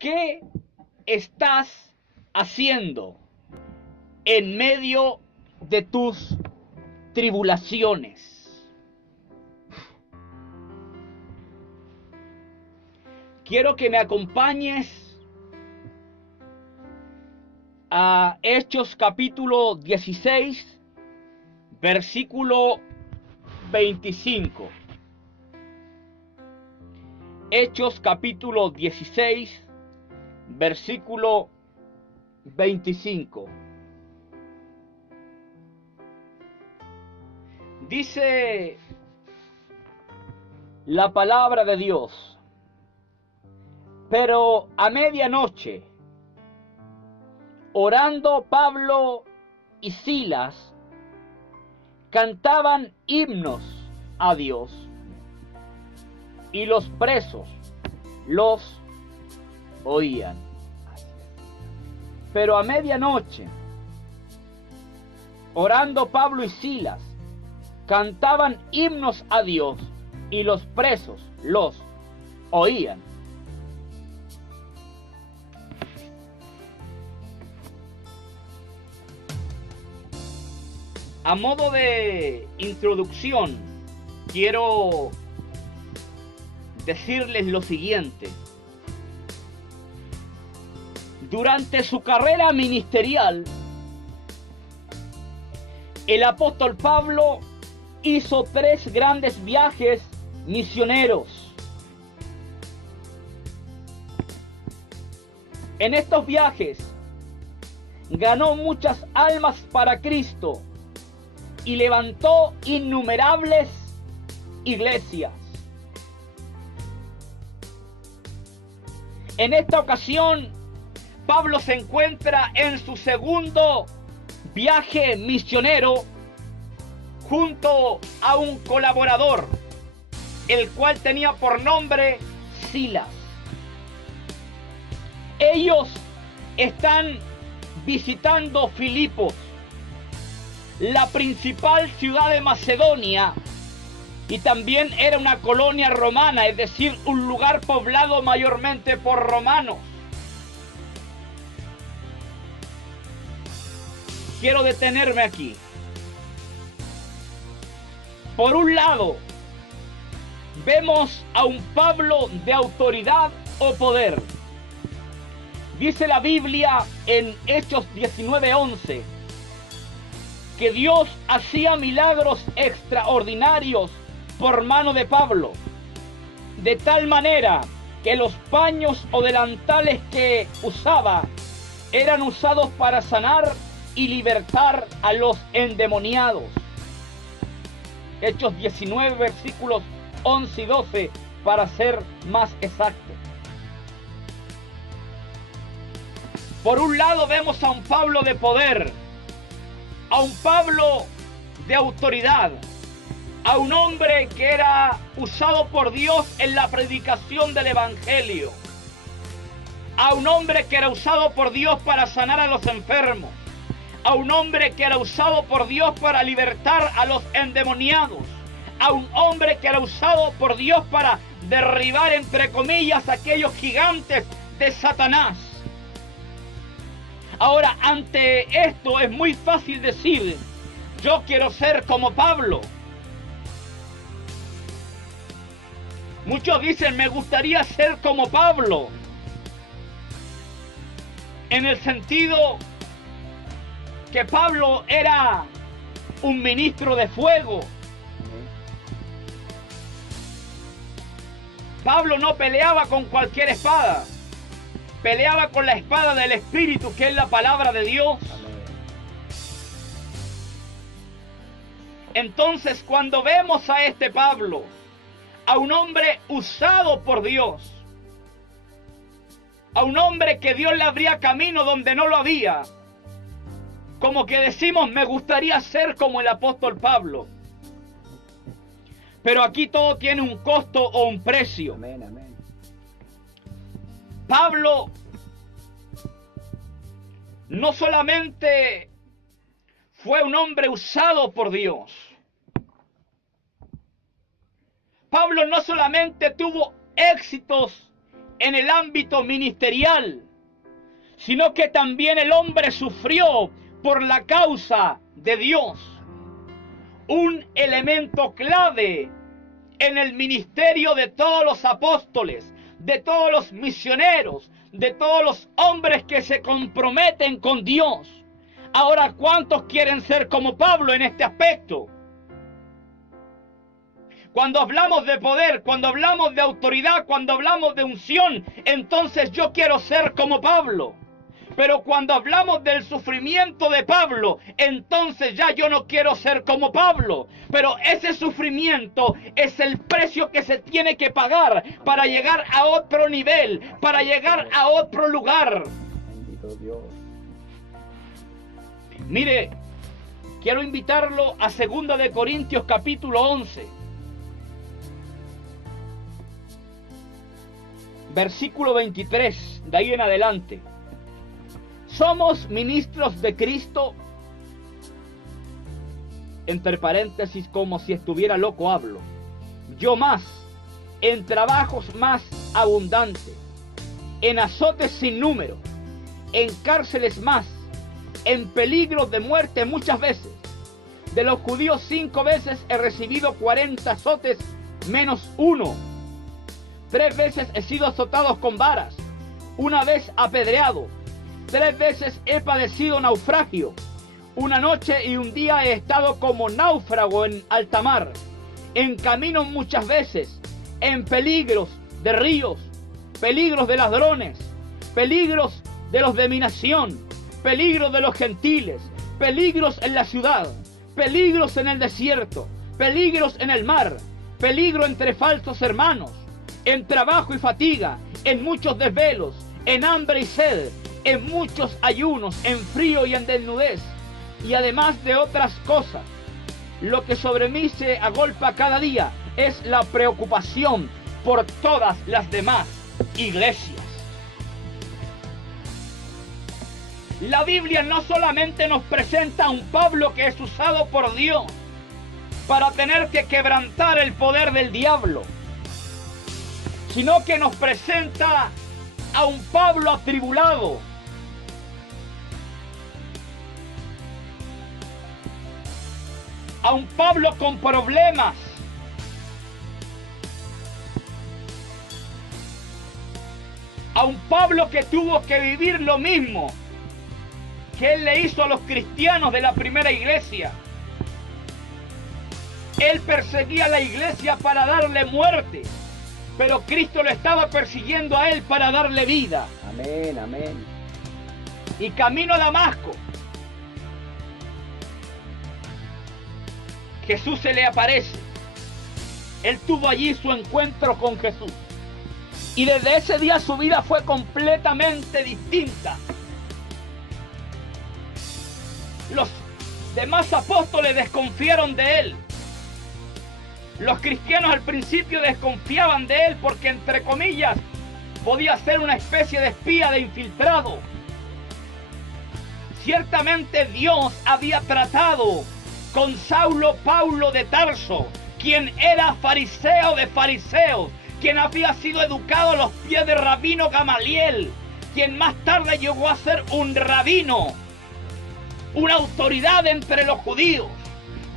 ¿Qué estás haciendo en medio de tus tribulaciones? Quiero que me acompañes a Hechos capítulo 16, versículo 25. Hechos capítulo 16, versículo 25. Dice la palabra de Dios: pero a medianoche, orando Pablo y Silas, cantaban himnos a Dios, y los presos los oían. Pero a medianoche, orando Pablo y Silas, cantaban himnos a Dios, y los presos los oían. A modo de introducción, quiero decirles lo siguiente. Durante su carrera ministerial, el apóstol Pablo hizo 3 grandes viajes misioneros. En estos viajes ganó muchas almas para Cristo y levantó innumerables iglesias. En esta ocasión, Pablo se encuentra en su segundo viaje misionero junto a un colaborador, el cual tenía por nombre Silas. Ellos están visitando Filipos, la principal ciudad de Macedonia, y también era una colonia romana, es decir, un lugar poblado mayormente por romanos. Quiero detenerme aquí. Por un lado, vemos a un Pablo de autoridad o poder. Dice la Biblia en Hechos 19:11 que Dios hacía milagros extraordinarios por mano de Pablo, de tal manera que los paños o delantales que usaba eran usados para sanar y libertar a los endemoniados. Hechos 19, versículos 11 y 12, para ser más exacto. Por un lado vemos a un Pablo de poder, a un Pablo de autoridad, a un hombre que era usado por Dios en la predicación del Evangelio, a un hombre que era usado por Dios para sanar a los enfermos, a un hombre que era usado por Dios para libertar a los endemoniados, a un hombre que era usado por Dios para derribar, entre comillas, aquellos gigantes de Satanás. Ahora, ante esto es muy fácil decir: yo quiero ser como Pablo. Muchos dicen: me gustaría ser como Pablo, en el sentido que Pablo era un ministro de fuego. Pablo no peleaba con cualquier espada, peleaba con la espada del Espíritu, que es la palabra de Dios. Entonces, cuando vemos a este Pablo, a un hombre usado por Dios, a un hombre que Dios le abría camino donde no lo había, como que decimos: me gustaría ser como el apóstol Pablo. Pero aquí todo tiene un costo o un precio. Amén, amén. Pablo no solamente fue un hombre usado por Dios. Pablo no solamente tuvo éxitos en el ámbito ministerial, sino que también el hombre sufrió por la causa de Dios. Un elemento clave en el ministerio de todos los apóstoles, de todos los misioneros, de todos los hombres que se comprometen con Dios. Ahora, ¿cuántos quieren ser como Pablo en este aspecto? Cuando hablamos de poder, cuando hablamos de autoridad, cuando hablamos de unción, entonces yo quiero ser como Pablo. Pero cuando hablamos del sufrimiento de Pablo, entonces ya yo no quiero ser como Pablo. Pero ese sufrimiento es el precio que se tiene que pagar para llegar a otro nivel, para llegar a otro lugar. Bendito Dios. Mire, quiero invitarlo a 2 de Corintios capítulo 11. Versículo 23, de ahí en adelante. Somos ministros de Cristo, entre paréntesis, como si estuviera loco hablo. Yo más, en trabajos más abundantes, en azotes sin número, en cárceles más, en peligros de muerte muchas veces. De los judíos 5 veces he recibido 40 azotes menos 1. 3 veces he sido azotado con varas, 1 vez apedreado, 3 veces he padecido naufragio, 1 noche y 1 día he estado como náufrago en alta mar, en camino muchas veces, en peligros de ríos, peligros de ladrones, peligros de los de mi nación, peligros de los gentiles, peligros en la ciudad, peligros en el desierto, peligros en el mar, peligro entre falsos hermanos, en trabajo y fatiga, en muchos desvelos, en hambre y sed, en muchos ayunos, en frío y en desnudez, y además de otras cosas. Lo que sobre mí se agolpa cada día es la preocupación por todas las demás iglesias. La Biblia no solamente nos presenta a un Pablo que es usado por Dios para tener que quebrantar el poder del diablo, sino que nos presenta a un Pablo atribulado, a un Pablo con problemas, a un Pablo que tuvo que vivir lo mismo que él le hizo a los cristianos de la primera iglesia. Él perseguía a la iglesia para darle muerte, pero Cristo lo estaba persiguiendo a él para darle vida. Amén, amén. Y camino a Damasco, Jesús se le aparece. Él tuvo allí su encuentro con Jesús. Y desde ese día su vida fue completamente distinta. Los demás apóstoles desconfiaron de él. Los cristianos al principio desconfiaban de él porque, entre comillas, podía ser una especie de espía, de infiltrado. Ciertamente Dios había tratado con Saulo Paulo de Tarso, quien era fariseo de fariseos, quien había sido educado a los pies de Rabino Gamaliel, quien más tarde llegó a ser un rabino, una autoridad entre los judíos.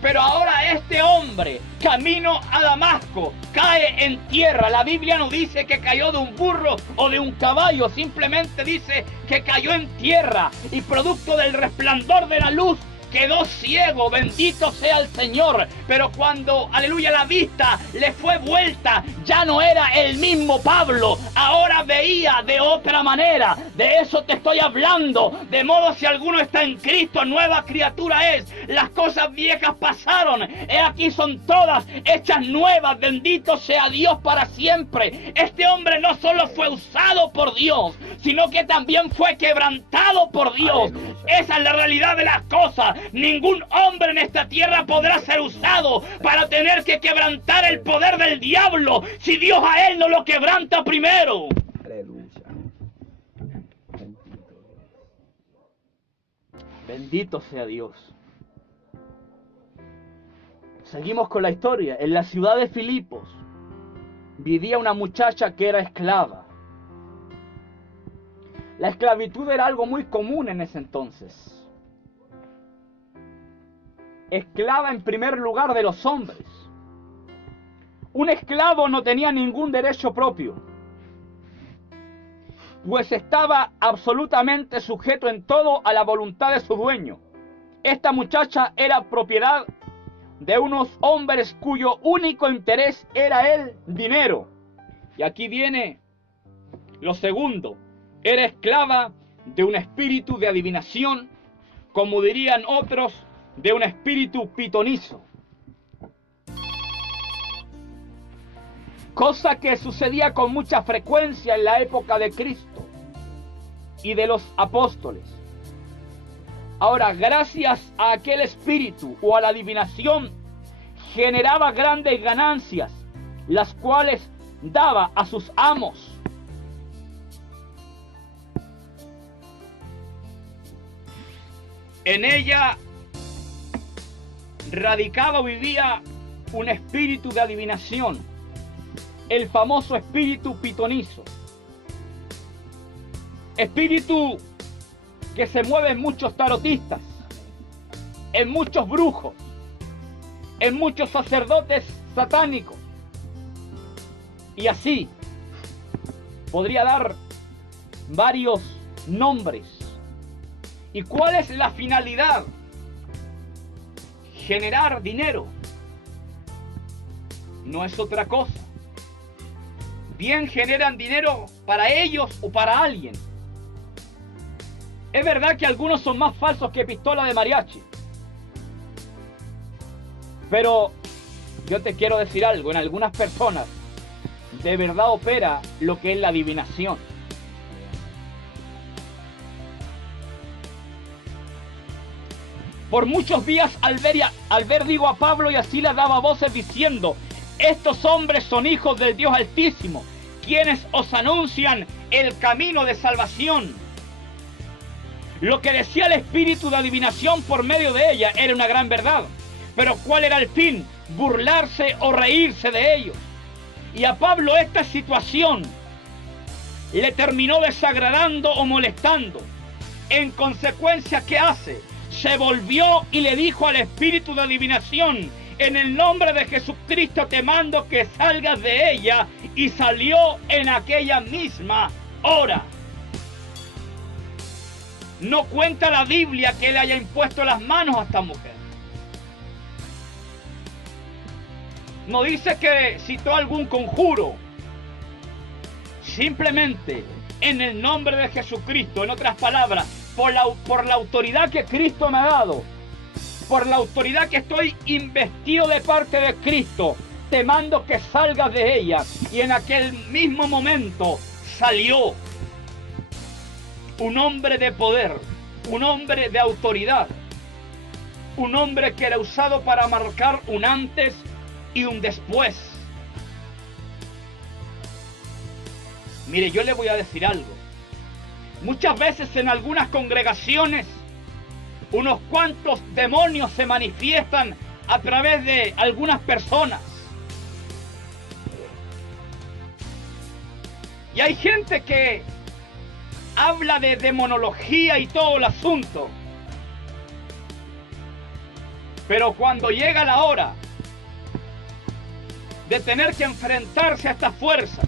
Pero ahora este hombre, camino a Damasco, cae en tierra. La Biblia no dice que cayó de un burro o de un caballo, simplemente dice que cayó en tierra y producto del resplandor de la luz quedó ciego. Bendito sea el Señor. Pero cuando, aleluya, la vista le fue vuelta, ya no era el mismo Pablo, ahora veía de otra manera. De eso te estoy hablando. De modo, si alguno está en Cristo, nueva criatura es. Las cosas viejas pasaron, he aquí son todas hechas nuevas. Bendito sea Dios para siempre. Este hombre no solo fue usado por Dios, sino que también fue quebrantado por Dios. Aleluya. Esa es la realidad de las cosas. Ningún hombre en esta tierra podrá ser usado para tener que quebrantar el poder del diablo si Dios a él no lo quebranta primero. Aleluya. Bendito sea Dios. Seguimos con la historia. En la ciudad de Filipos vivía una muchacha que era esclava. La esclavitud era algo muy común en ese entonces. Esclava en primer lugar de los hombres. Un esclavo no tenía ningún derecho propio, pues estaba absolutamente sujeto en todo a la voluntad de su dueño. Esta muchacha era propiedad de unos hombres cuyo único interés era el dinero. Y aquí viene lo segundo. Era esclava de un espíritu de adivinación, como dirían otros, de un espíritu pitonizo. Cosa que sucedía con mucha frecuencia en la época de Cristo y de los apóstoles. Ahora, gracias a aquel espíritu o a la adivinación, generaba grandes ganancias, las cuales daba a sus amos. En ella radicaba o vivía un espíritu de adivinación, el famoso espíritu pitonizo. Espíritu que se mueve en muchos tarotistas, en muchos brujos, en muchos sacerdotes satánicos. Y así podría dar varios nombres. ¿Y cuál es la finalidad? Generar dinero. No es otra cosa. Bien generan dinero para ellos o para alguien. Es verdad que algunos son más falsos que pistola de mariachi. Pero yo te quiero decir algo, en algunas personas de verdad opera lo que es la adivinación. Por muchos días al ver a Pablo y a Silas daba voces diciendo: estos hombres son hijos del Dios Altísimo, quienes os anuncian el camino de salvación. Lo que decía el espíritu de adivinación por medio de ella era una gran verdad. Pero ¿cuál era el fin? Burlarse o reírse de ellos. Y a Pablo esta situación le terminó desagradando o molestando. En consecuencia, ¿qué hace? Se volvió y le dijo al espíritu de adivinación: en el nombre de Jesucristo te mando que salgas de ella. Y salió en aquella misma hora. No cuenta la Biblia que le haya impuesto las manos a esta mujer. No dice que citó algún conjuro. Simplemente en el nombre de Jesucristo, en otras palabras, por la autoridad que Cristo me ha dado, por la autoridad que estoy investido de parte de Cristo, te mando que salgas de ella. Y en aquel mismo momento salió un hombre de poder, un hombre de autoridad, un hombre que era usado para marcar un antes y un después. Mire, yo le voy a decir algo. Muchas veces en algunas congregaciones unos cuantos demonios se manifiestan a través de algunas personas. Y hay gente que habla de demonología y todo el asunto. Pero cuando llega la hora de tener que enfrentarse a estas fuerzas,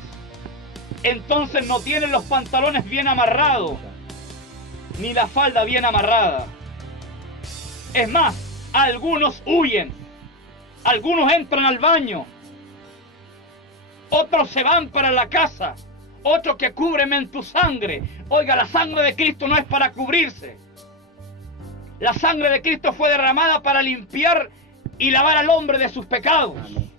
entonces no tienen los pantalones bien amarrados, ni la falda bien amarrada. Es más, algunos huyen, algunos entran al baño, otros se van para la casa, otros que cúbreme en tu sangre. Oiga, la sangre de Cristo no es para cubrirse. La sangre de Cristo fue derramada para limpiar y lavar al hombre de sus pecados. Amén.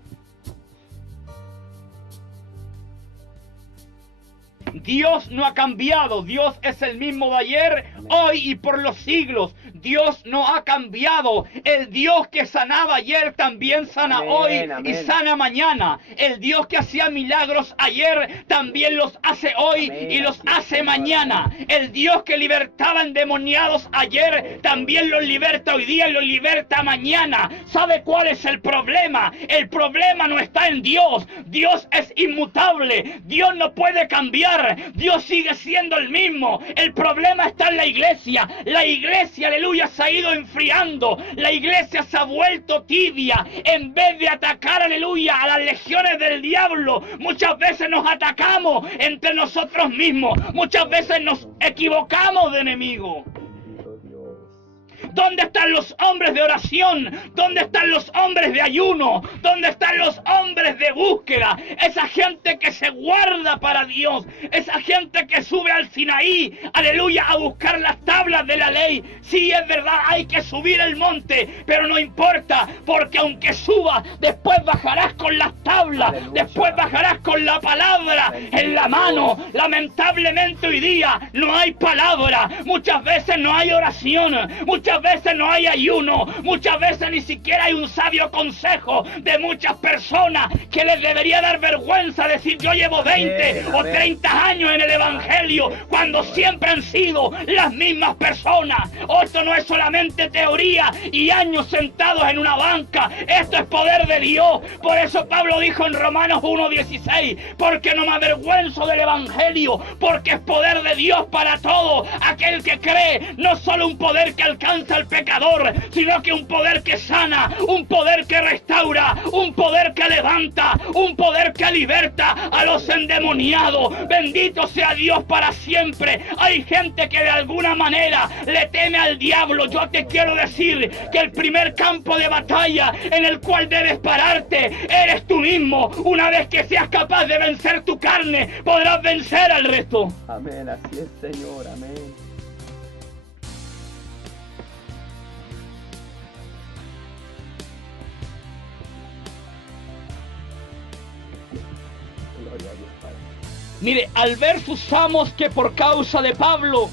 Dios no ha cambiado. Dios es el mismo de ayer, hoy y por los siglos. Dios no ha cambiado. El Dios que sanaba ayer también sana hoy y sana mañana. El Dios que hacía milagros ayer también los hace hoy y los hace mañana. El Dios que libertaba endemoniados ayer también los liberta hoy día y los liberta mañana. ¿Sabe cuál es el problema? El problema no está en Dios. Dios es inmutable. Dios no puede cambiar. cambiar. Dios sigue siendo el mismo. El problema está en la iglesia. La iglesia, aleluya, se ha ido enfriando. La iglesia se ha vuelto tibia. En vez de atacar, aleluya, a las legiones del diablo, muchas veces nos atacamos entre nosotros mismos. Muchas veces nos equivocamos de enemigo. Bendito Dios. ¿Dónde están los hombres de oración? ¿Dónde están los hombres de ayuno? ¿Dónde están los hombres de búsqueda? Esa gente que se guarda para Dios. Esa gente que sube al Sinaí, aleluya, a buscar las tablas de la ley. Sí, es verdad, hay que subir el monte, pero no importa, porque aunque subas, después bajarás con las tablas. Aleluya. Después bajarás con la palabra en la mano. Lamentablemente hoy día no hay palabra. Muchas veces no hay oración. Muchas veces no hay ayuno. Muchas veces ni siquiera hay un sabio consejo de muchas personas que les debería dar vergüenza decir yo llevo 20 o 30 años en el evangelio, cuando siempre han sido las mismas personas. Esto no es solamente teoría y años sentados en una banca. Esto es poder de Dios. Por eso Pablo dijo en Romanos 1:16, porque no me avergüenzo del evangelio, porque es poder de Dios para todo aquel que cree. No solo un poder que alcanza al pecador, sino que un poder que sana, un poder que restaura, un poder que levanta, un poder que liberta a los endemoniados. Bendito sea Dios para siempre. Hay gente que de alguna manera le teme al diablo. Yo te quiero decir que el primer campo de batalla en el cual debes pararte eres tú mismo. Una vez que seas capaz de vencer tu carne, podrás vencer al resto. Amén, así es, Señor, amén. Gloria a Dios, Padre. Mire, al ver sus amos que por causa de Pablo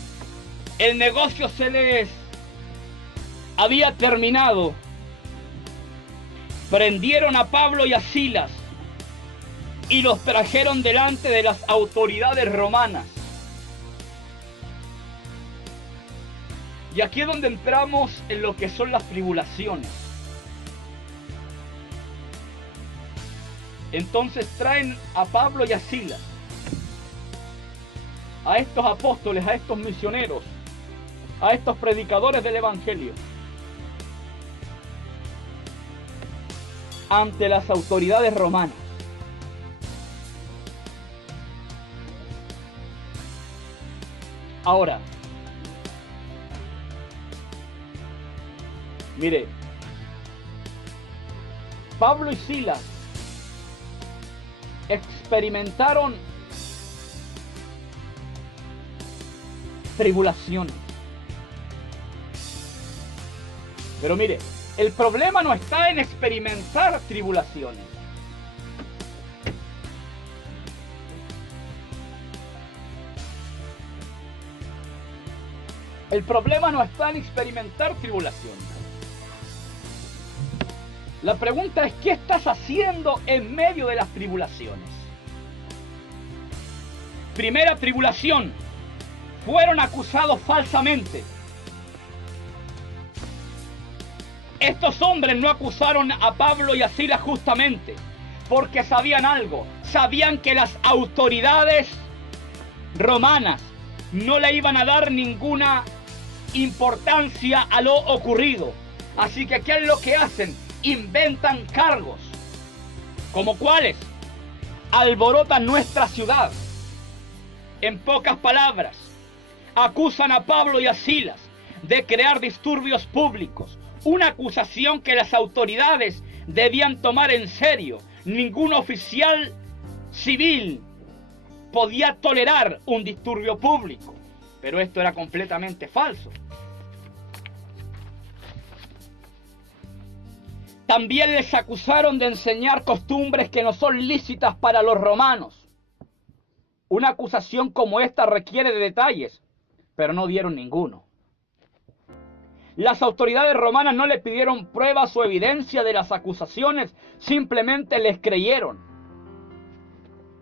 el negocio se les había terminado, prendieron a Pablo y a Silas y los trajeron delante de las autoridades romanas. Y aquí es donde entramos en lo que son las tribulaciones. Entonces traen a Pablo y a Silas, a estos apóstoles, a estos misioneros, a estos predicadores del evangelio, ante las autoridades romanas. Ahora, mire, Pablo y Silas experimentaron tribulaciones. Pero mire, el problema no está en experimentar tribulaciones. El problema no está en experimentar tribulaciones. La pregunta es, ¿qué estás haciendo en medio de las tribulaciones? Primera tribulación, fueron acusados falsamente. Estos hombres no acusaron a Pablo y a Silas justamente porque sabían algo. Sabían que las autoridades romanas no le iban a dar ninguna importancia a lo ocurrido. Así que, ¿qué es lo que hacen? Inventan cargos. ¿Como cuáles? Alborotan nuestra ciudad. En pocas palabras, acusan a Pablo y a Silas de crear disturbios públicos. Una acusación que las autoridades debían tomar en serio. Ningún oficial civil podía tolerar un disturbio público. Pero esto era completamente falso. También les acusaron de enseñar costumbres que no son lícitas para los romanos. Una acusación como esta requiere de detalles, pero no dieron ninguno. Las autoridades romanas no le pidieron pruebas o evidencia de las acusaciones, simplemente les creyeron.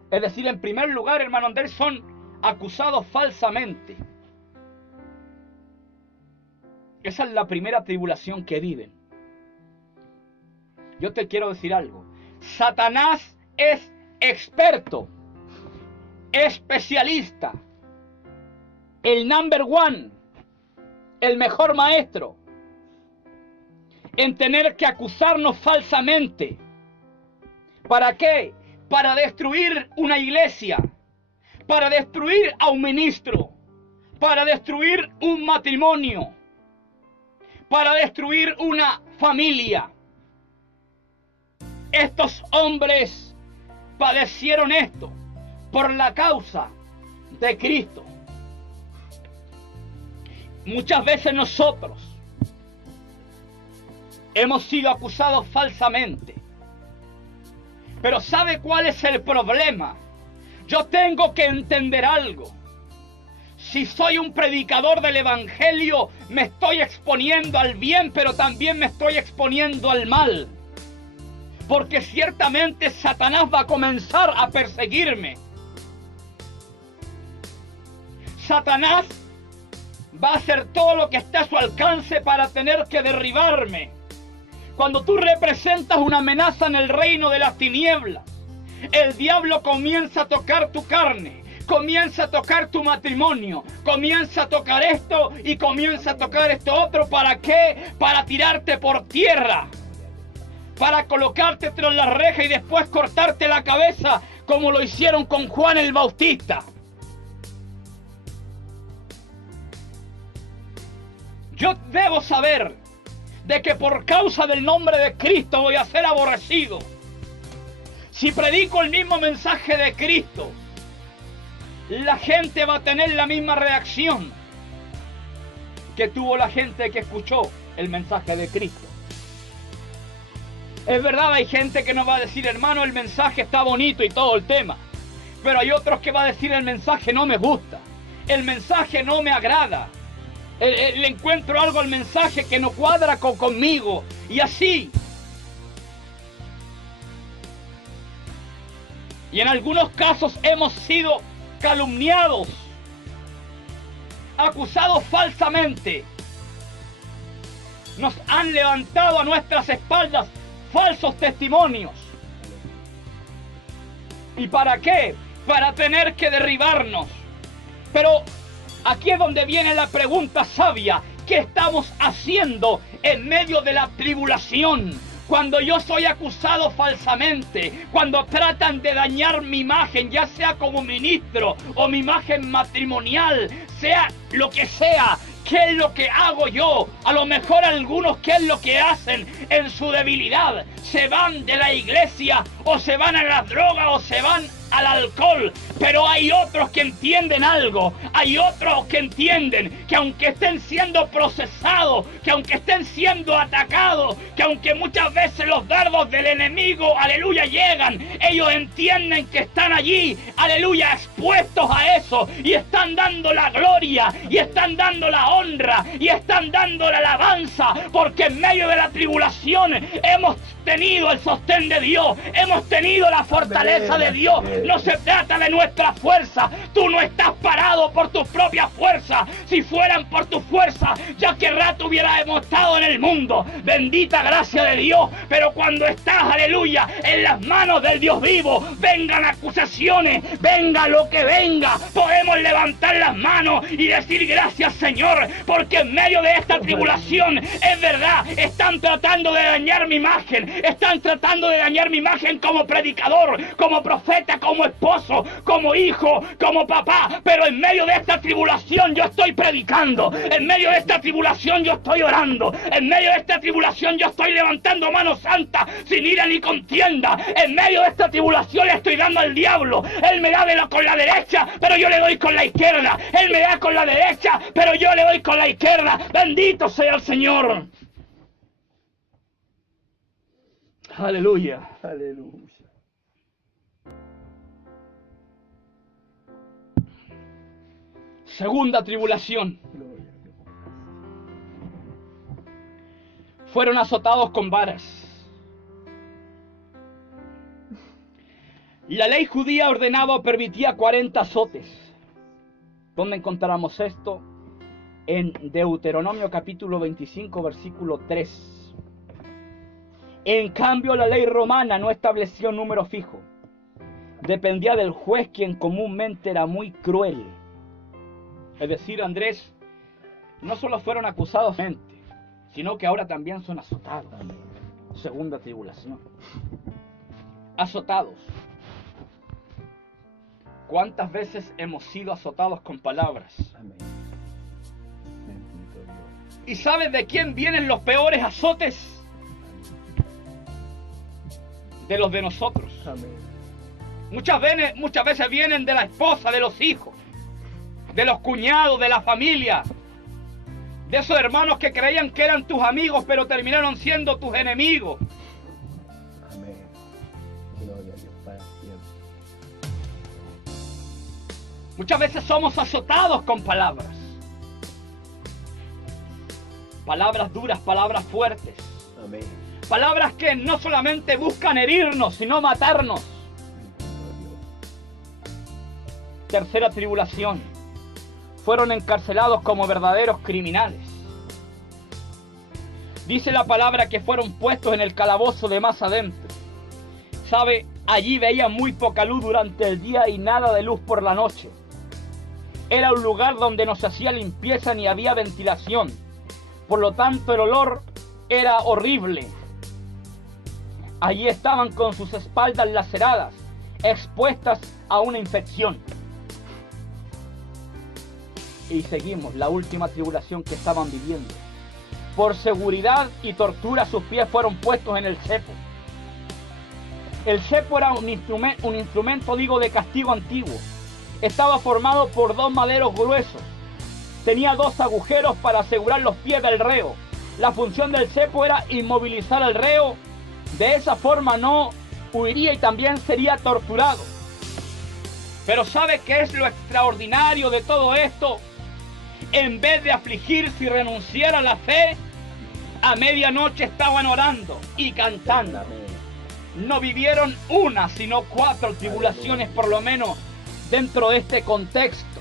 Es decir, en primer lugar, hermano Andrés, son acusados falsamente. Esa es la primera tribulación que viven. Yo te quiero decir algo. Satanás es experto especialista, el number one, el mejor maestro en tener que acusarnos falsamente. ¿Para qué? Para destruir una iglesia, para destruir a un ministro, para destruir un matrimonio, para destruir una familia. Estos hombres padecieron esto por la causa de Cristo. Muchas veces nosotros hemos sido acusados falsamente. Pero ¿sabe cuál es el problema? Yo tengo que entender algo. Si soy un predicador del evangelio, me estoy exponiendo al bien, pero también me estoy exponiendo al mal. Porque ciertamente Satanás va a comenzar a perseguirme. Satanás va a hacer todo lo que esté a su alcance para tener que derribarme. Cuando tú representas una amenaza en el reino de las tinieblas, el diablo comienza a tocar tu carne, comienza a tocar tu matrimonio, comienza a tocar esto y comienza a tocar esto otro. ¿Para qué? Para tirarte por tierra, para colocarte tras la reja y después cortarte la cabeza, como lo hicieron con Juan el Bautista. Yo debo saber de que por causa del nombre de Cristo voy a ser aborrecido. Si predico el mismo mensaje de Cristo, la gente va a tener la misma reacción que tuvo la gente que escuchó el mensaje de Cristo. Es verdad, hay gente que nos va a decir, hermano, el mensaje está bonito y todo el tema. Pero hay otros que va a decir, el mensaje no me gusta, el mensaje no me agrada. Le encuentro algo al mensaje que no cuadra conmigo. Y así. Y en algunos casos hemos sido calumniados, acusados falsamente. Nos han levantado a nuestras espaldas falsos testimonios. ¿Y para qué? Para tener que derribarnos. Pero aquí es donde viene la pregunta sabia. ¿Qué estamos haciendo en medio de la tribulación? Cuando yo soy acusado falsamente, cuando tratan de dañar mi imagen, ya sea como ministro o mi imagen matrimonial, sea lo que sea, ¿qué es lo que hago yo? A lo mejor algunos, ¿qué es lo que hacen en su debilidad? Se van de la iglesia, o se van a la droga, o se van al alcohol. Pero hay otros que entienden algo. Hay otros que entienden que aunque estén siendo procesados, que aunque estén siendo atacados, que aunque muchas veces los dardos del enemigo, aleluya, llegan, ellos entienden que están allí, aleluya, expuestos a eso, y están dando la gloria, y están dando la honra, y están dando la alabanza, porque en medio de la tribulación hemos tenido el sostén de Dios, hemos tenido la fortaleza de Dios. No se trata de nuestra fuerza. Tú no estás parado por tu propia fuerza. Si fueran por tu fuerza, ya que rato hubiéramos estado en el mundo. Bendita gracia de Dios. Pero cuando estás, aleluya, en las manos del Dios vivo, vengan acusaciones, venga lo que venga, podemos levantar las manos y decir gracias, Señor, porque en medio de esta tribulación, es verdad, están tratando de dañar mi imagen, están tratando de dañar mi imagen como predicador, como profeta, como esposo, como hijo, como papá, pero en medio de esta tribulación yo estoy predicando, en medio de esta tribulación yo estoy orando, en medio de esta tribulación yo estoy levantando manos santas sin ira ni contienda, en medio de esta tribulación le estoy dando al diablo. Él me da con la derecha, pero yo le doy con la izquierda. Él me da con la derecha, pero yo le doy con la izquierda. Bendito sea el Señor. Aleluya. Aleluya. Segunda tribulación. Gloria a Dios. Fueron azotados con varas. La ley judía ordenaba o permitía 40 azotes. ¿Dónde encontramos esto? En Deuteronomio capítulo 25, versículo 3. En cambio, la ley romana no estableció un número fijo. dependía del juez, quien comúnmente era muy cruel. Es decir, Andrés, no solo fueron acusados, sino que ahora también son azotados. Amén. Segunda tribulación. Azotados. ¿Cuántas veces hemos sido azotados con palabras? Amén. Bendito Dios. ¿Y sabes de quién vienen los peores azotes? De los de nosotros. Amén. Muchas veces vienen de la esposa, de los hijos, de los cuñados, de la familia, de esos hermanos que creían que eran tus amigos, pero terminaron siendo tus enemigos. Amén. Gloria a Dios para siempre. Muchas veces somos azotados con palabras. Palabras duras, palabras fuertes. Amén. Palabras que no solamente buscan herirnos, sino matarnos. Bendito Dios. Tercera tribulación. Fueron encarcelados como verdaderos criminales. Dice la palabra que fueron puestos en el calabozo de más adentro. ¿Sabe? Allí veían muy poca luz durante el día y nada de luz por la noche. Era un lugar donde no se hacía limpieza ni había ventilación. Por lo tanto, el olor era horrible. Allí estaban con sus espaldas laceradas, expuestas a una infección. Y seguimos, la última tribulación que estaban viviendo. Por seguridad y tortura, sus pies fueron puestos en el cepo. El cepo era un instrumento, de castigo antiguo. Estaba formado por dos maderos gruesos. Tenía dos agujeros para asegurar los pies del reo. La función del cepo era inmovilizar al reo. De esa forma no huiría y también sería torturado. Pero ¿sabe qué es lo extraordinario de todo esto? En vez de afligirse y renunciar a la fe, a medianoche estaban orando y cantando. Amén. No vivieron una, sino 4 tribulaciones por lo menos dentro de este contexto,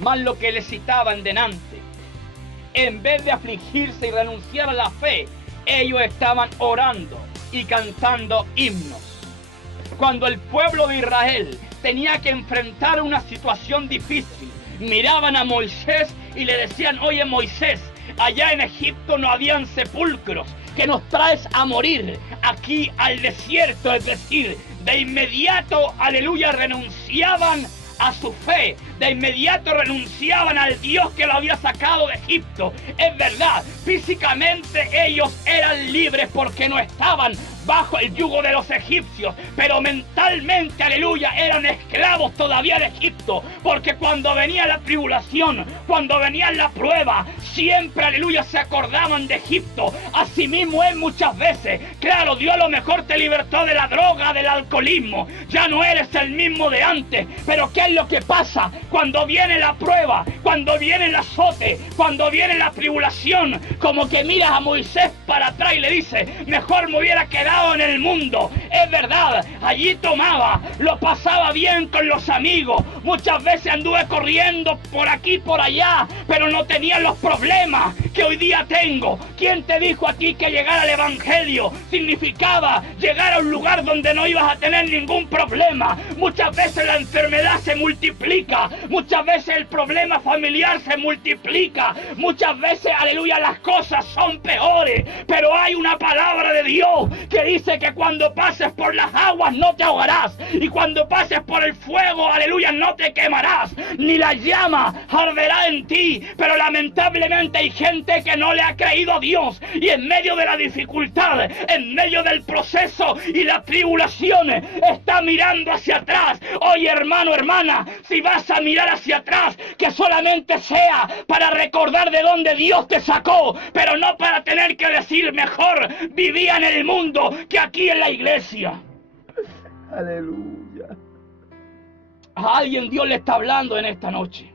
más lo que les citaban delante. En vez de afligirse y renunciar a la fe, ellos estaban orando y cantando himnos. Cuando el pueblo de Israel tenía que enfrentar una situación difícil, miraban a Moisés y le decían: oye Moisés, allá en Egipto no habían sepulcros, que nos traes a morir aquí al desierto. Es decir, de inmediato, aleluya, renunciaban a su fe, de inmediato renunciaban al Dios que lo había sacado de Egipto. Es verdad, físicamente ellos eran libres porque no estaban bajo el yugo de los egipcios, pero mentalmente, aleluya, eran esclavos todavía de Egipto, porque cuando venía la tribulación, cuando venía la prueba, siempre, aleluya, se acordaban de Egipto. Asimismo es muchas veces. Claro, Dios a lo mejor te libertó de la droga, del alcoholismo, ya no eres el mismo de antes, pero ¿qué es lo que pasa? Cuando viene la prueba, cuando viene el azote, cuando viene la tribulación, como que miras a Moisés para atrás y le dice: mejor me hubiera quedado en el mundo. Es verdad, allí tomaba, lo pasaba bien con los amigos, muchas veces anduve corriendo por aquí por allá, pero no tenía los problemas que hoy día tengo. ¿Quién te dijo a ti que llegar al evangelio significaba llegar a un lugar donde no ibas a tener ningún problema? Muchas veces la enfermedad se multiplica, muchas veces el problema familiar se multiplica, muchas veces, aleluya, las cosas son peores, pero hay una palabra de Dios que dice que cuando pases por las aguas no te ahogarás, y cuando pases por el fuego, aleluya, no te quemarás, ni la llama arderá en ti. Pero lamentablemente hay gente que no le ha creído a Dios, y en medio de la dificultad, en medio del proceso y la tribulación, está mirando hacia atrás. Oye, hermano, hermana, si vas a mirar hacia atrás, que solamente sea para recordar de dónde Dios te sacó, pero no para tener que decir: mejor vivía en el mundo que aquí en la iglesia. Aleluya. A alguien Dios le está hablando en esta noche.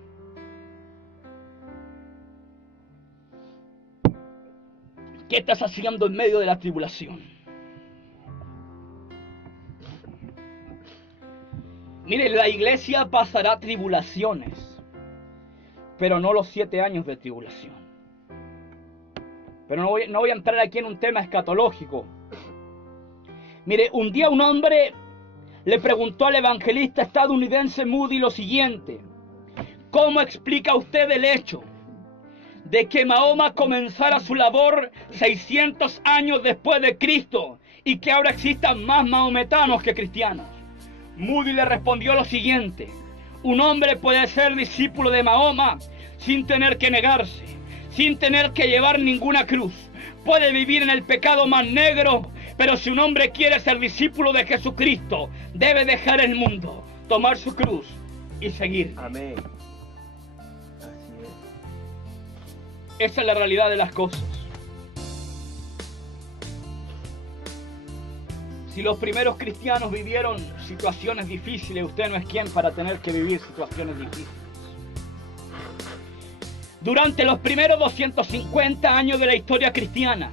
¿Qué estás haciendo en medio de la tribulación? Mire, la iglesia pasará tribulaciones, pero no los 7 años de tribulación. Pero no voy a entrar aquí en un tema escatológico. Mire, un día un hombre le preguntó al evangelista estadounidense Moody lo siguiente: ¿cómo explica usted el hecho de que Mahoma comenzara su labor 600 años después de Cristo y que ahora existan más mahometanos que cristianos? Moody le respondió lo siguiente: un hombre puede ser discípulo de Mahoma sin tener que negarse, sin tener que llevar ninguna cruz. Puede vivir en el pecado más negro, pero si un hombre quiere ser discípulo de Jesucristo, debe dejar el mundo, tomar su cruz y seguir. Amén. Así es. Esa es la realidad de las cosas. Si los primeros cristianos vivieron situaciones difíciles, usted no es quien para tener que vivir situaciones difíciles. Durante los primeros 250 años de la historia cristiana,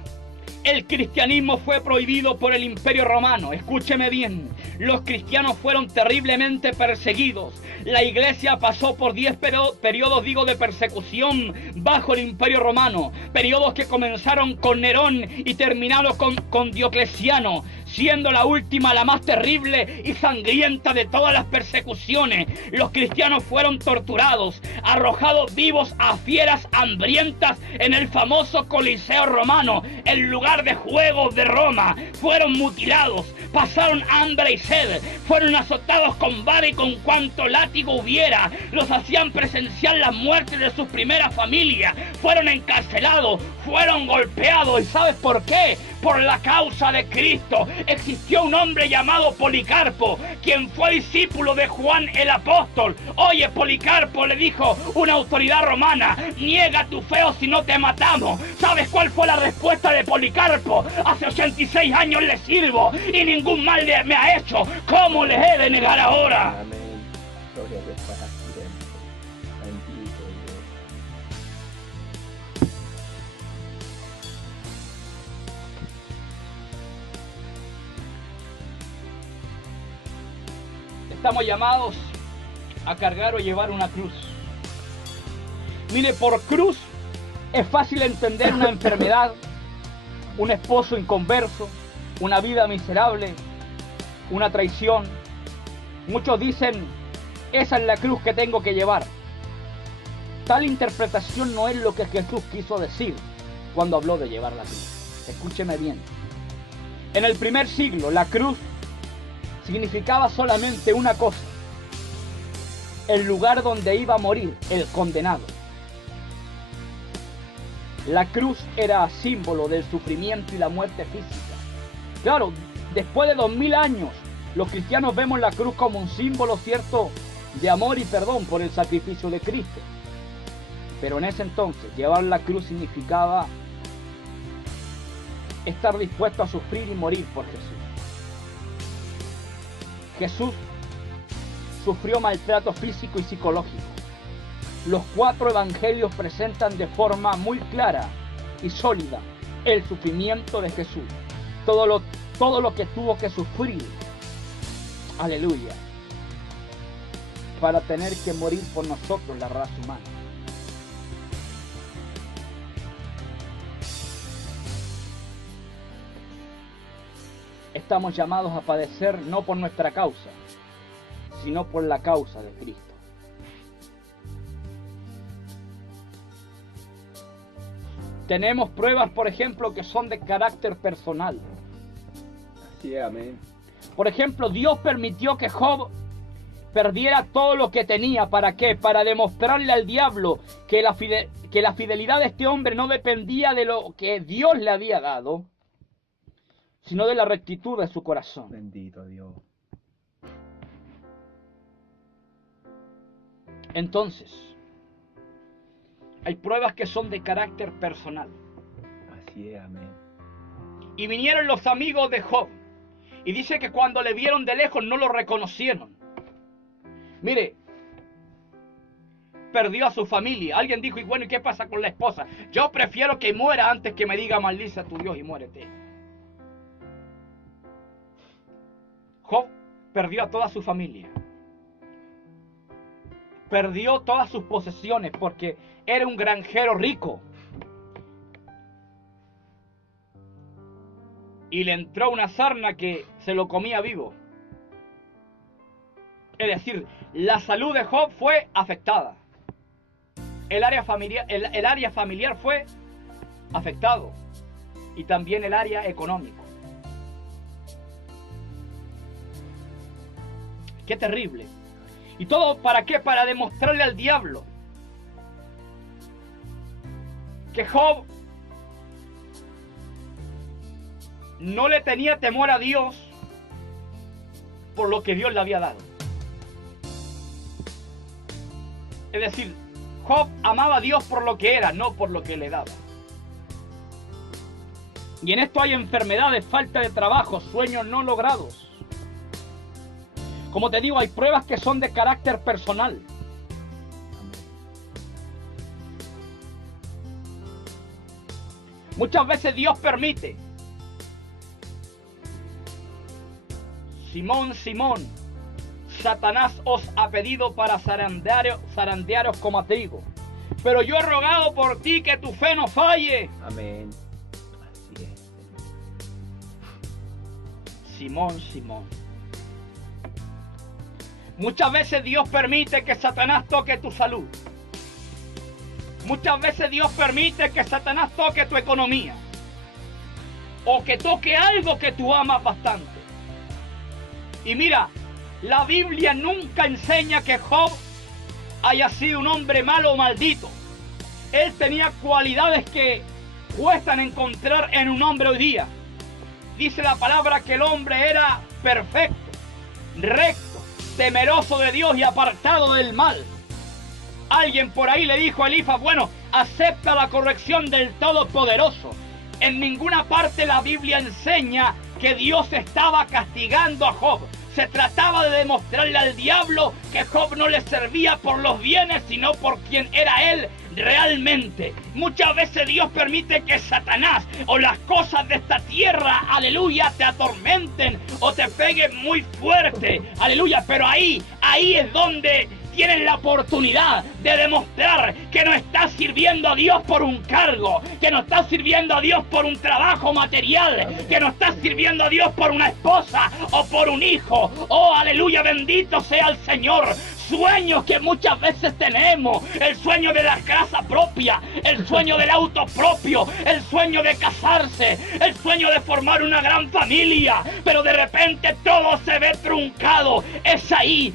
el cristianismo fue prohibido por el Imperio Romano. Escúcheme bien, los cristianos fueron terriblemente perseguidos. La iglesia pasó por 10 periodos de persecución bajo el Imperio Romano. Periodos que comenzaron con Nerón y terminaron con Diocleciano, siendo la última la más terrible y sangrienta de todas las persecuciones. Los cristianos fueron torturados, arrojados vivos a fieras hambrientas en el famoso Coliseo Romano, el lugar de juegos de Roma. Fueron mutilados, pasaron hambre y sed, fueron azotados con vara y con cuanto látigo hubiera. Los hacían presenciar la muerte de sus primeras familias. Fueron encarcelados, fueron golpeados. ¿Y sabes por qué? Por la causa de Cristo. Existió un hombre llamado Policarpo, quien fue discípulo de Juan el Apóstol. Oye, Policarpo, le dijo una autoridad romana: niega tu fe o si no te matamos. ¿Sabes cuál fue la respuesta de Policarpo? Hace 86 años le sirvo y ningún mal me ha hecho. ¿Cómo les he de negar ahora? Amén. Gloria a Dios para siempre. Bendito Dios. Estamos llamados a cargar o llevar una cruz. Mire, por cruz es fácil entender una enfermedad, un esposo inconverso, una vida miserable, una traición. Muchos dicen: esa es la cruz que tengo que llevar. Tal interpretación no es lo que Jesús quiso decir cuando habló de llevar la cruz. Escúcheme bien. En el primer siglo, la cruz significaba solamente una cosa: el lugar donde iba a morir el condenado. La cruz era símbolo del sufrimiento y la muerte física. Claro, después de 2000 años, los cristianos vemos la cruz como un símbolo, cierto, de amor y perdón por el sacrificio de Cristo. Pero en ese entonces, llevar la cruz significaba estar dispuesto a sufrir y morir por Jesús. Jesús sufrió maltrato físico y psicológico. Los 4 evangelios presentan de forma muy clara y sólida el sufrimiento de Jesús. Todo lo que tuvo que sufrir, aleluya, para tener que morir por nosotros, la raza humana. Estamos llamados a padecer no por nuestra causa, sino por la causa de Cristo. Tenemos pruebas, por ejemplo, que son de carácter personal. Así es, amén. Por ejemplo, Dios permitió que Job perdiera todo lo que tenía. ¿Para qué? Para demostrarle al diablo que la fidelidad de este hombre no dependía de lo que Dios le había dado, sino de la rectitud de su corazón. Bendito Dios. Entonces, hay pruebas que son de carácter personal. Así es, amén. Y vinieron los amigos de Job, y dice que cuando le vieron de lejos no lo reconocieron. Mire, perdió a su familia. Alguien dijo: y bueno, ¿y qué pasa con la esposa? Yo prefiero que muera antes que me diga: maldice a tu Dios y muérete. Job perdió a toda su familia. Perdió todas sus posesiones porque era un granjero rico. Y le entró una sarna que se lo comía vivo. Es decir, la salud de Job fue afectada. El área familiar fue afectado. Y también el área económico. Qué terrible. ¿Y todo para qué? Para demostrarle al diablo que Job no le tenía temor a Dios por lo que Dios le había dado. Es decir, Job amaba a Dios por lo que era, no por lo que le daba. Y en esto hay enfermedades, falta de trabajo, sueños no logrados. Como te digo, hay pruebas que son de carácter personal. Muchas veces Dios permite. Simón, Simón, Satanás os ha pedido para zarandearos como a trigo. Pero yo he rogado por ti que tu fe no falle. Amén. Así es. Simón, Simón. Muchas veces Dios permite que Satanás toque tu salud. Muchas veces Dios permite que Satanás toque tu economía. O que toque algo que tú amas bastante. Y mira, la Biblia nunca enseña que Job haya sido un hombre malo o maldito. Él tenía cualidades que cuestan encontrar en un hombre hoy día. Dice la palabra que el hombre era perfecto, recto, temeroso de Dios y apartado del mal. Alguien por ahí le dijo a Elifaz, bueno, acepta la corrección del Todopoderoso. En ninguna parte la Biblia enseña que Dios estaba castigando a Job. Se trataba de demostrarle al diablo que Job no le servía por los bienes, sino por quien era él realmente. Muchas veces Dios permite que Satanás o las cosas de esta tierra, aleluya, te atormenten o te peguen muy fuerte, aleluya, pero ahí es donde tienes la oportunidad de demostrar que no estás sirviendo a Dios por un cargo, que no estás sirviendo a Dios por un trabajo material, que no estás sirviendo a Dios por una esposa o por un hijo. Oh, aleluya, bendito sea el Señor. Sueños que muchas veces tenemos, el sueño de la casa propia, el sueño del auto propio, el sueño de casarse, el sueño de formar una gran familia, pero de repente todo se ve truncado. Es ahí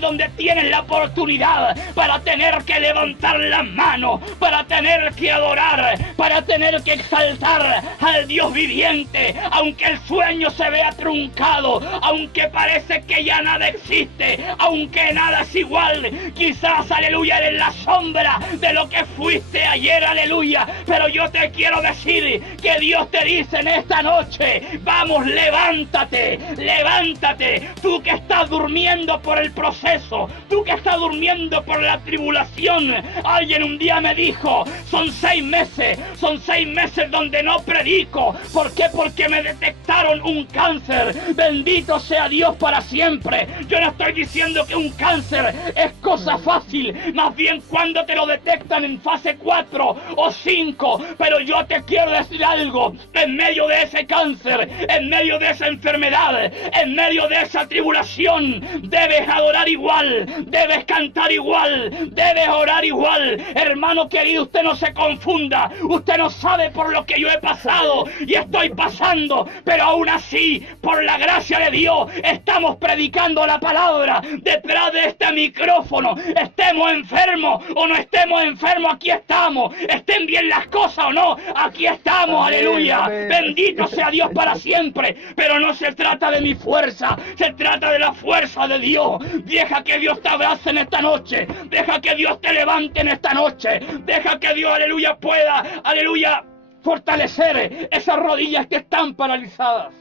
donde tienes la oportunidad para tener que levantar las manos, para tener que adorar, para tener que exaltar al Dios viviente, aunque el sueño se vea truncado, aunque parece que ya nada existe, aunque nada es igual, quizás, aleluya, eres la sombra de lo que fuiste ayer, aleluya, pero yo te quiero decir que Dios te dice en esta noche, vamos, levántate, levántate, tú que estás durmiendo por el proceso, tú que estás durmiendo por la tribulación. Alguien un día me dijo, son 6 meses donde no predico. ¿Por qué? Porque me detectaron un cáncer. Bendito sea Dios para siempre. Yo no estoy diciendo que un cáncer es cosa fácil, más bien cuando te lo detectan en fase 4 o 5, pero yo te quiero decir algo, en medio de ese cáncer, en medio de esa enfermedad, en medio de esa tribulación, debes adorar igual, debes cantar igual, debes orar igual. Hermano querido, usted no se confunda, usted no sabe por lo que yo he pasado y estoy pasando, pero aún así, por la gracia de Dios, estamos predicando la palabra detrás de este micrófono. Estemos enfermos o no estemos enfermos, aquí estamos. Estén bien las cosas o no, aquí estamos. Amén, aleluya. Amén. Bendito sea Dios para siempre. Pero no se trata de mi fuerza, se trata de la fuerza de Dios. Deja que Dios te abrace en esta noche. Deja que Dios te levante en esta noche. Deja que Dios, aleluya, pueda, aleluya, fortalecer esas rodillas que están paralizadas.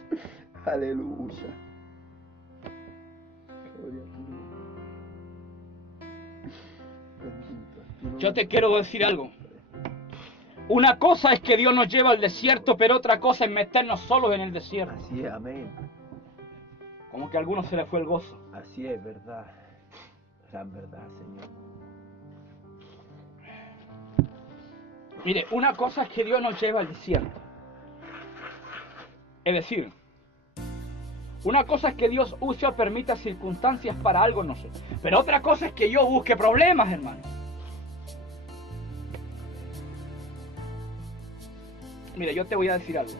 Aleluya. Yo te quiero decir algo. Una cosa es que Dios nos lleva al desierto, pero otra cosa es meternos solos en el desierto. Así es, amén. Como que a algunos se les fue el gozo. Así es, verdad. Gran verdad, Señor. Mire, una cosa es que Dios nos lleva al desierto. Es decir, Una cosa es que Dios use o permita circunstancias para algo, no sé. Pero otra cosa es que yo busque problemas, hermano. Mira, yo te voy a decir algo.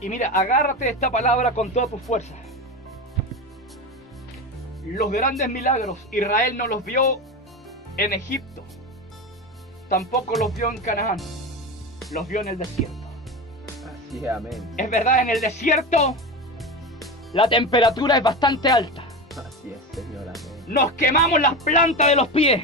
Y mira, agárrate de esta palabra con toda tu fuerza. Los grandes milagros, Israel no los vio en Egipto. Tampoco los vio en Canaán. Los vio en el desierto. Así es, amén. Es verdad, en el desierto la temperatura es bastante alta. Así es, Señor, amén. Nos quemamos las plantas de los pies.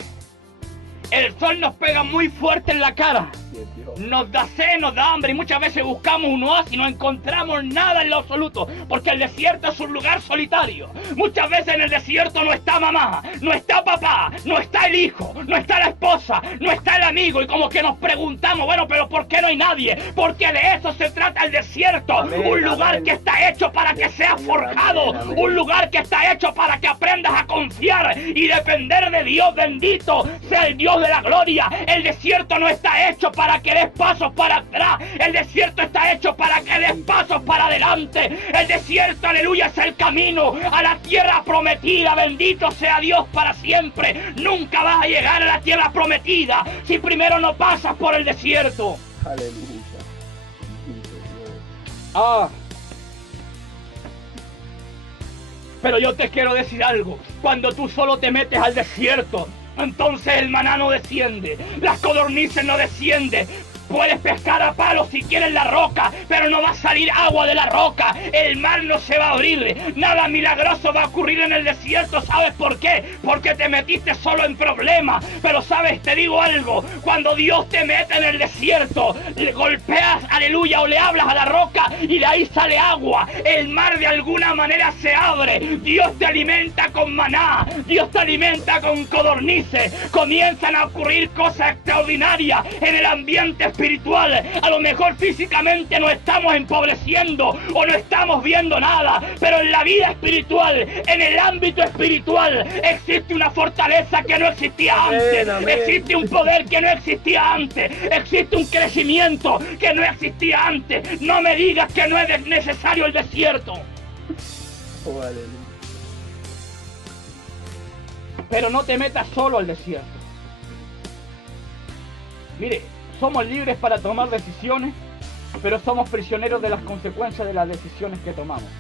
El sol nos pega muy fuerte en la cara. Así es, Dios. Nos da sed, nos da hambre y muchas veces buscamos un oasis y no encontramos nada en lo absoluto, porque el desierto es un lugar solitario. Muchas veces en el desierto no está mamá, no está papá, no está el hijo, no está la esposa, no está el amigo, y como que nos preguntamos, bueno, pero ¿por qué no hay nadie? Porque de eso se trata el desierto. Amén, un lugar amén. que está hecho para que seas forjado, Amén, amén. un lugar que está hecho para que aprendas a confiar y depender de Dios. Bendito sea el Dios de la gloria. El desierto no está hecho para que des pasos para atrás, el desierto está hecho para que des pasos para adelante. El desierto, aleluya, es el camino a la tierra prometida. Bendito sea Dios para siempre. Nunca vas a llegar a la tierra prometida si primero no pasas por el desierto. Aleluya. Bendito Dios. Pero yo te quiero decir algo. Cuando tú solo te metes al desierto, entonces el maná no desciende, las codornices no descienden. Puedes pescar a palos si quieres la roca, pero no va a salir agua de la roca. El mar no se va a abrir. Nada milagroso va a ocurrir en el desierto. ¿Sabes por qué? Porque te metiste solo en problemas. Pero sabes, te digo algo. Cuando Dios te mete en el desierto, le golpeas, aleluya, o le hablas a la roca y de ahí sale agua. El mar de alguna manera se abre. Dios te alimenta con maná. Dios te alimenta con codornices. Comienzan a ocurrir cosas extraordinarias en el ambiente espiritual. A lo mejor físicamente no estamos empobreciendo o no estamos viendo nada, pero en la vida espiritual, en el ámbito espiritual, existe una fortaleza que no existía antes. Amén. Existe un poder que no existía antes. Existe un crecimiento que no existía antes. No me digas que no es necesario el desierto. Oh, aleluya. Pero no te metas solo al desierto. Mire, somos libres para tomar decisiones, pero somos prisioneros de las consecuencias de las decisiones que tomamos.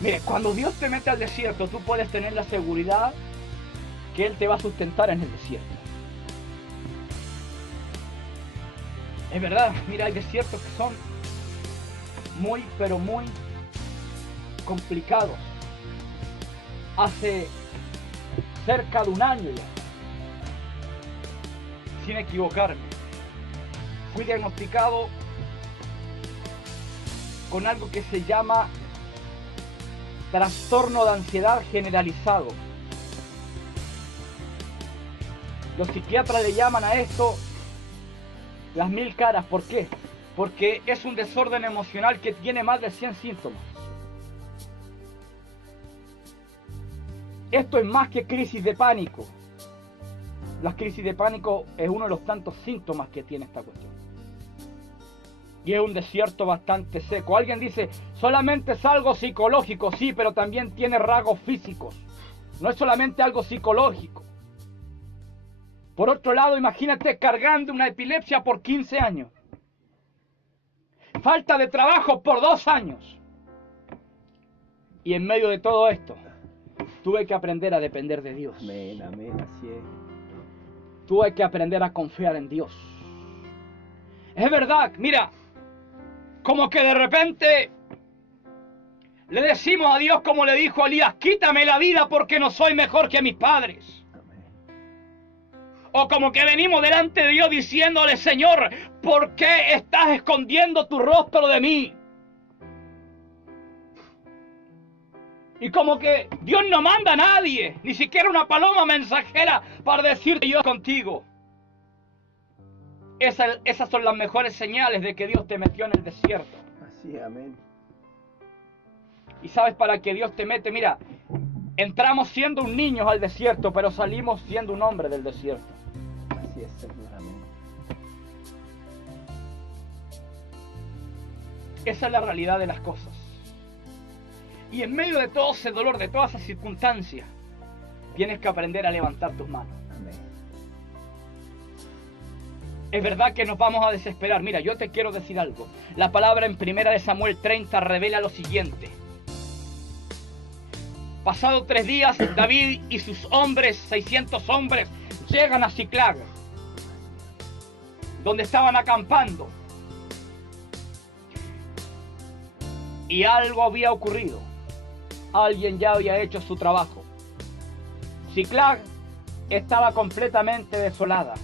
Mire, cuando Dios te mete al desierto, tú puedes tener la seguridad que Él te va a sustentar en el desierto. Es verdad, mira, hay desiertos que son muy, pero muy complicados. Hace cerca de un año ya, sin equivocarme, fui diagnosticado con algo que se llama trastorno de ansiedad generalizado. Los psiquiatras le llaman a esto las 1000 caras. ¿Por qué? Porque es un desorden emocional que tiene más de 100 síntomas. Esto es más que crisis de pánico. La crisis de pánico es uno de los tantos síntomas que tiene esta cuestión. Y es un desierto bastante seco. Alguien dice, solamente es algo psicológico. Sí, pero también tiene rasgos físicos. No es solamente algo psicológico. Por otro lado, imagínate cargando una epilepsia por 15 años. Falta de trabajo por 2 años. Y en medio de todo esto, tuve que aprender a depender de Dios. Amén, amén, así es. Tuve que aprender a confiar en Dios. Es verdad, mira, como que de repente le decimos a Dios como le dijo a Elías, quítame la vida porque no soy mejor que mis padres. Amén. O como que venimos delante de Dios diciéndole, Señor, ¿por qué estás escondiendo tu rostro de mí? Y como que Dios no manda a nadie, ni siquiera una paloma mensajera para decirte yo contigo. Esas son las mejores señales de que Dios te metió en el desierto. Así es, amén. Y sabes para qué Dios te mete, mira, entramos siendo un niño al desierto, pero salimos siendo un hombre del desierto. Así es, Señor, amén. Esa es la realidad de las cosas. Y en medio de todo ese dolor, de todas esas circunstancias, tienes que aprender a levantar tus manos. Amén. Es verdad que nos vamos a desesperar. Mira, yo te quiero decir algo. La palabra en 1 de Samuel 30 revela lo siguiente. Pasado 3 días, David y sus hombres, 600 hombres, llegan a Ziklag, donde estaban acampando. Y algo había ocurrido. Alguien ya había hecho su trabajo. Ziklag estaba completamente desolada.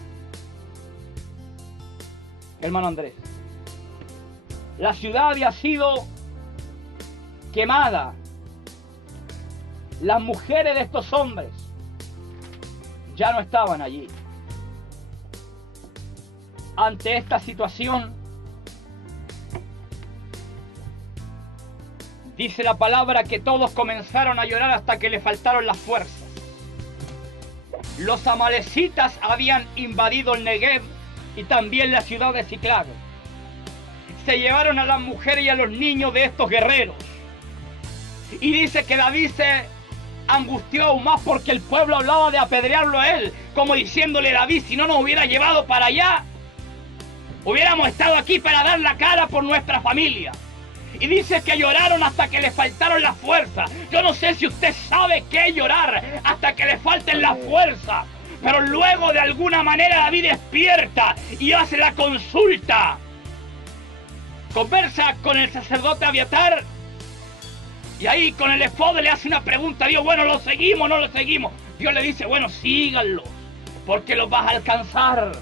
Hermano Andrés, la ciudad había sido quemada. Las mujeres de estos hombres ya no estaban allí. Ante esta situación, dice la palabra que todos comenzaron a llorar hasta que le faltaron las fuerzas. Los amalecitas habían invadido el Negev y también la ciudad de Ziklag. Se llevaron a las mujeres y a los niños de estos guerreros. Y dice que David se angustió aún más porque el pueblo hablaba de apedrearlo a él, como diciéndole: David, si no nos hubiera llevado para allá, hubiéramos estado aquí para dar la cara por nuestra familia. Y dice que lloraron hasta que le faltaron las fuerzas. Yo no sé si usted sabe qué es llorar hasta que le falten las fuerzas, pero luego de alguna manera David despierta y hace la consulta. Conversa con el sacerdote Abiatar y ahí con el efod le hace una pregunta a Dios: bueno, ¿lo seguimos o no lo seguimos? Dios le dice: bueno, síganlo, porque los vas a alcanzar.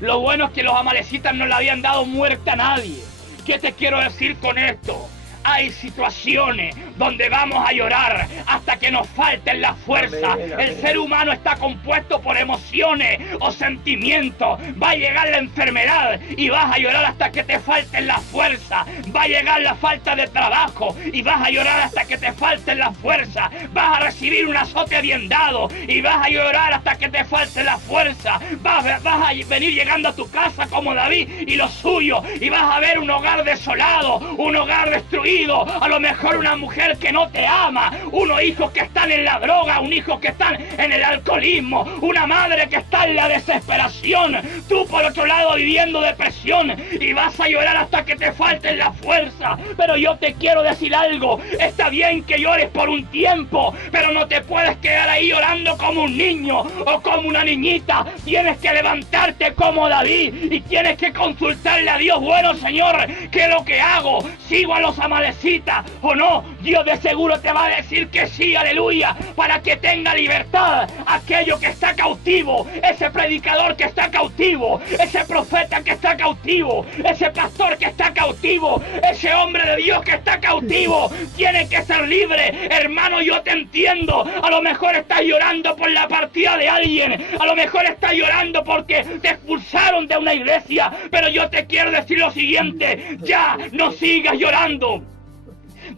Lo bueno es que los amalecitas no le habían dado muerte a nadie. ¿Qué te quiero decir con esto? Hay situaciones donde vamos a llorar hasta que nos falten las fuerzas. Amén, amén. El ser humano está compuesto por emociones o sentimientos. Va a llegar la enfermedad y vas a llorar hasta que te falten las fuerzas. Va a llegar la falta de trabajo y vas a llorar hasta que te falten las fuerzas. Vas a recibir un azote bien dado y vas a llorar hasta que te falten las fuerzas. Vas a venir llegando a tu casa como David y los suyos y vas a ver un hogar desolado, un hogar destruido. A lo mejor una mujer que no te ama, unos hijos que están en la droga, un hijo que están en el alcoholismo, una madre que está en la desesperación, tú por otro lado viviendo depresión y vas a llorar hasta que te falten la fuerza. Pero yo te quiero decir algo: está bien que llores por un tiempo, pero no te puedes quedar ahí llorando como un niño o como una niñita. Tienes que levantarte como David y tienes que consultarle a Dios: bueno, Señor, ¿qué es lo que hago? ¿Sigo a los amalecitas o no? Dios de seguro te va a decir que sí, aleluya, para que tenga libertad aquello que está cautivo, ese predicador que está cautivo, ese profeta que está cautivo, ese pastor que está cautivo, ese hombre de Dios que está cautivo, tiene que ser libre. Hermano, yo te entiendo. A lo mejor estás llorando por la partida de alguien, a lo mejor estás llorando porque te expulsaron de una iglesia, pero yo te quiero decir lo siguiente: ya no sigas llorando.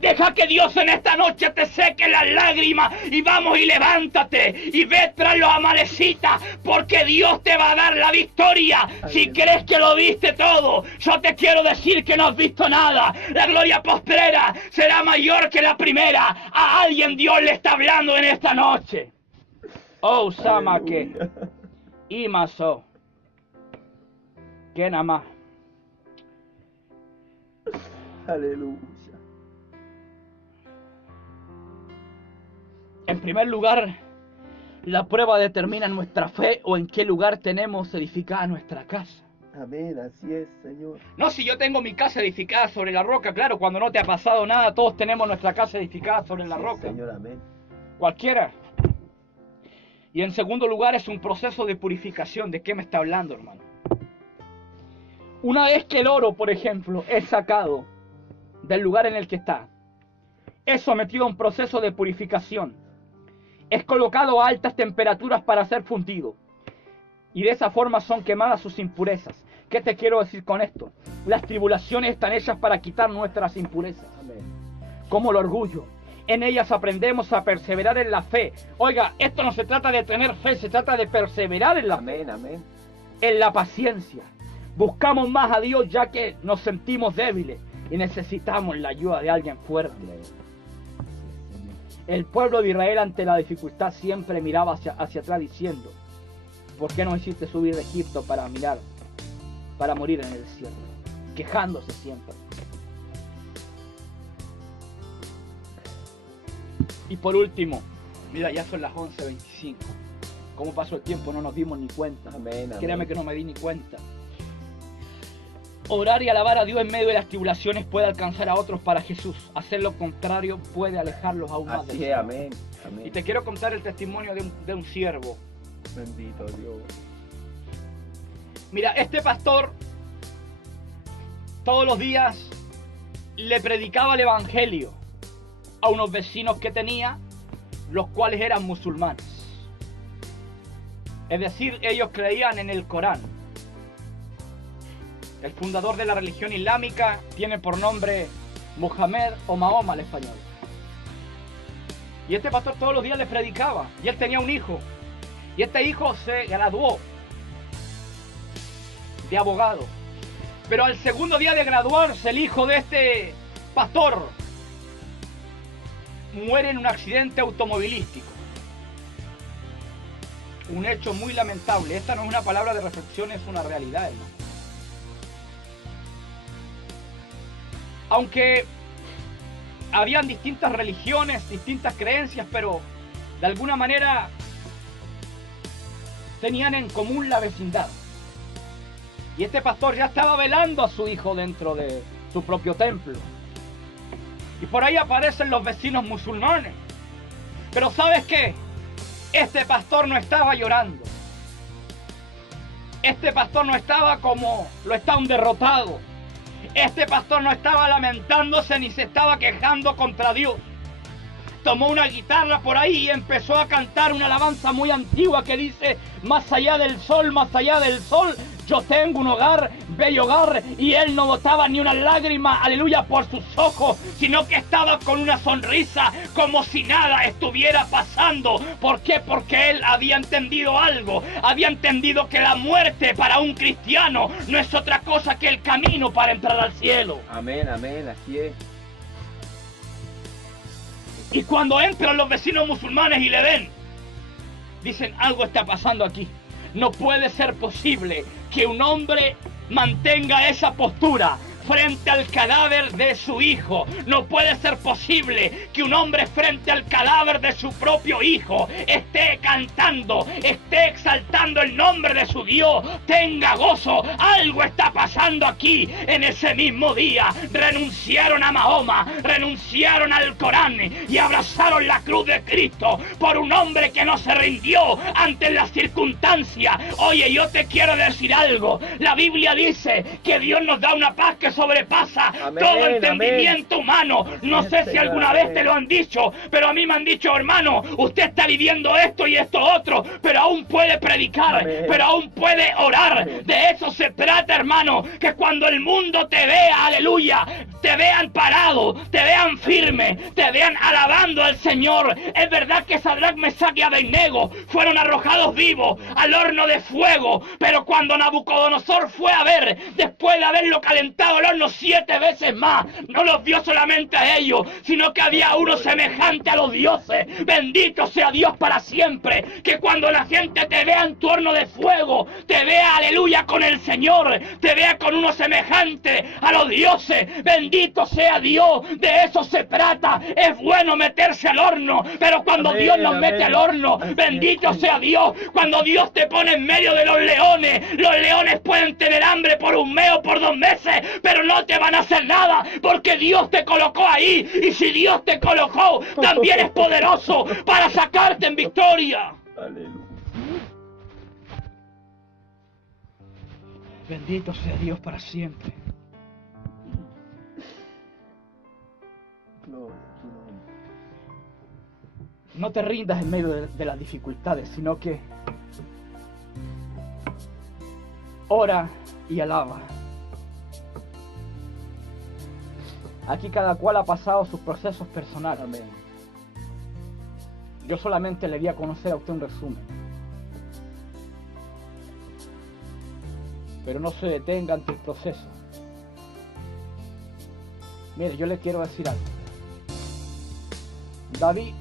Deja que Dios en esta noche te seque las lágrimas y vamos y levántate y ve tras los amalecitas, porque Dios te va a dar la victoria. Si crees que lo viste todo, yo te quiero decir que no has visto nada. La gloria postrera será mayor que la primera. A alguien Dios le está hablando en esta noche. Oh, Samake, Imaso, que nada más. Aleluya. En primer lugar, la prueba determina nuestra fe o en qué lugar tenemos edificada nuestra casa. Amén, así es, Señor. No, si yo tengo mi casa edificada sobre la roca, claro, cuando no te ha pasado nada, todos tenemos nuestra casa edificada sobre la Sí, roca. Señor, amén. Cualquiera. Y en segundo lugar, es un proceso de purificación. ¿De qué me está hablando, hermano? Una vez que el oro, por ejemplo, es sacado del lugar en el que está, es sometido a un proceso de purificación. Es colocado a altas temperaturas para ser fundido. Y de esa forma son quemadas sus impurezas. ¿Qué te quiero decir con esto? Las tribulaciones están hechas para quitar nuestras impurezas. Amén. Como el orgullo. En ellas aprendemos a perseverar en la fe. Oiga, esto no se trata de tener fe, se trata de perseverar en la fe. Amén, amén. En la paciencia. Buscamos más a Dios ya que nos sentimos débiles. Y necesitamos la ayuda de alguien fuerte. Amén. El pueblo de Israel ante la dificultad siempre miraba hacia atrás diciendo: ¿por qué no hiciste subir de Egipto para morir en el desierto? Quejándose siempre. Y por último, mira, ya son las 11:25. ¿Cómo pasó el tiempo? No nos dimos ni cuenta. Amén, amén. Créame que no me di ni cuenta. Orar y alabar a Dios en medio de las tribulaciones puede alcanzar a otros para Jesús. Hacer lo contrario puede alejarlos aún más del Así es, Señor. amén. Amén. Y te quiero contar el testimonio de un siervo. Bendito Dios. Mira, este pastor todos los días le predicaba el evangelio a unos vecinos que tenía, los cuales eran musulmanes. Es decir, ellos creían en el Corán. El fundador de la religión islámica tiene por nombre Mohamed o Mahoma al español. Y este pastor todos los días le predicaba. Y él tenía un hijo. Y este hijo se graduó de abogado. Pero al segundo día de graduarse, el hijo de este pastor muere en un accidente automovilístico. Un hecho muy lamentable. Esta no es una palabra de reflexión, es una realidad, hermano. Aunque habían distintas religiones, distintas creencias, pero de alguna manera tenían en común la vecindad. Y este pastor ya estaba velando a su hijo dentro de su propio templo. Y por ahí aparecen los vecinos musulmanes. Pero ¿sabes qué? Este pastor no estaba llorando. Este pastor no estaba como lo está un derrotado. Este pastor no estaba lamentándose ni se estaba quejando contra Dios. Tomó una guitarra por ahí y empezó a cantar una alabanza muy antigua que dice: más allá del sol, yo tengo un hogar, bello hogar. Y él no botaba ni una lágrima, aleluya, por sus ojos, sino que estaba con una sonrisa como si nada estuviera pasando. ¿Por qué? Porque él había entendido algo. Había entendido que la muerte para un cristiano no es otra cosa que el camino para entrar al cielo. Amén, amén, así es. Y cuando entran los vecinos musulmanes y le ven, dicen: algo está pasando aquí. No puede ser posible que un hombre mantenga esa postura frente al cadáver de su hijo. No puede ser posible que un hombre frente al cadáver de su propio hijo esté cantando, esté exaltando el nombre de su Dios, tenga gozo. Algo está pasando aquí. En ese mismo día renunciaron a Mahoma, renunciaron al Corán y abrazaron la cruz de Cristo por un hombre que no se rindió ante las circunstancias. Oye, yo te quiero decir algo. La Biblia dice que Dios nos da una paz que sobrepasa Amén, todo entendimiento amén. humano. No sé si Señor, alguna vez amén. te lo han dicho, pero a mí me han dicho: hermano, usted está viviendo esto y esto otro, pero aún puede predicar, Amén. pero aún puede orar. Amén. De eso se trata, hermano, que cuando el mundo te vea, aleluya, te vean parado, te vean firme, te vean alabando al Señor. Es verdad que Sadrach, Mesach y Abednego fueron arrojados vivos al horno de fuego, pero cuando Nabucodonosor fue a ver, después de haberlo calentado el horno 7 veces más, no los vio solamente a ellos, sino que había uno semejante a los dioses. Bendito sea Dios para siempre. Que cuando la gente te vea en tu horno de fuego, te vea, aleluya, con el Señor, te vea con uno semejante a los dioses. Bendito sea Dios. De eso se trata. Es bueno meterse al horno, pero cuando Amén, Dios nos amén. mete al horno, Así es, bendito Señor. sea Dios. Cuando Dios te pone en medio de los leones pueden tener hambre por un mes o por 2 meses, pero no te van a hacer nada, porque Dios te colocó ahí. Y si Dios te colocó, también es poderoso para sacarte en victoria. Aleluya. Bendito sea Dios para siempre. Gloria a tu nombre. No te rindas en medio de las dificultades, sino que ora y alaba. Aquí cada cual ha pasado sus procesos personales. Amén. Yo solamente le di a conocer a usted un resumen. Pero no se detenga ante el proceso. Mire, yo le quiero decir algo.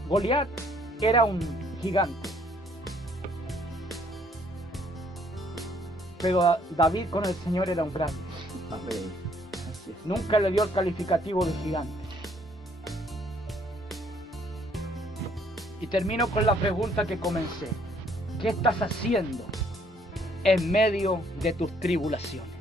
Goliat era un gigante. Pero David con el Señor era un grande. Amén. Así es. Nunca le dio el calificativo de gigante. Y termino con la pregunta que comencé. ¿Qué estás haciendo en medio de tus tribulaciones?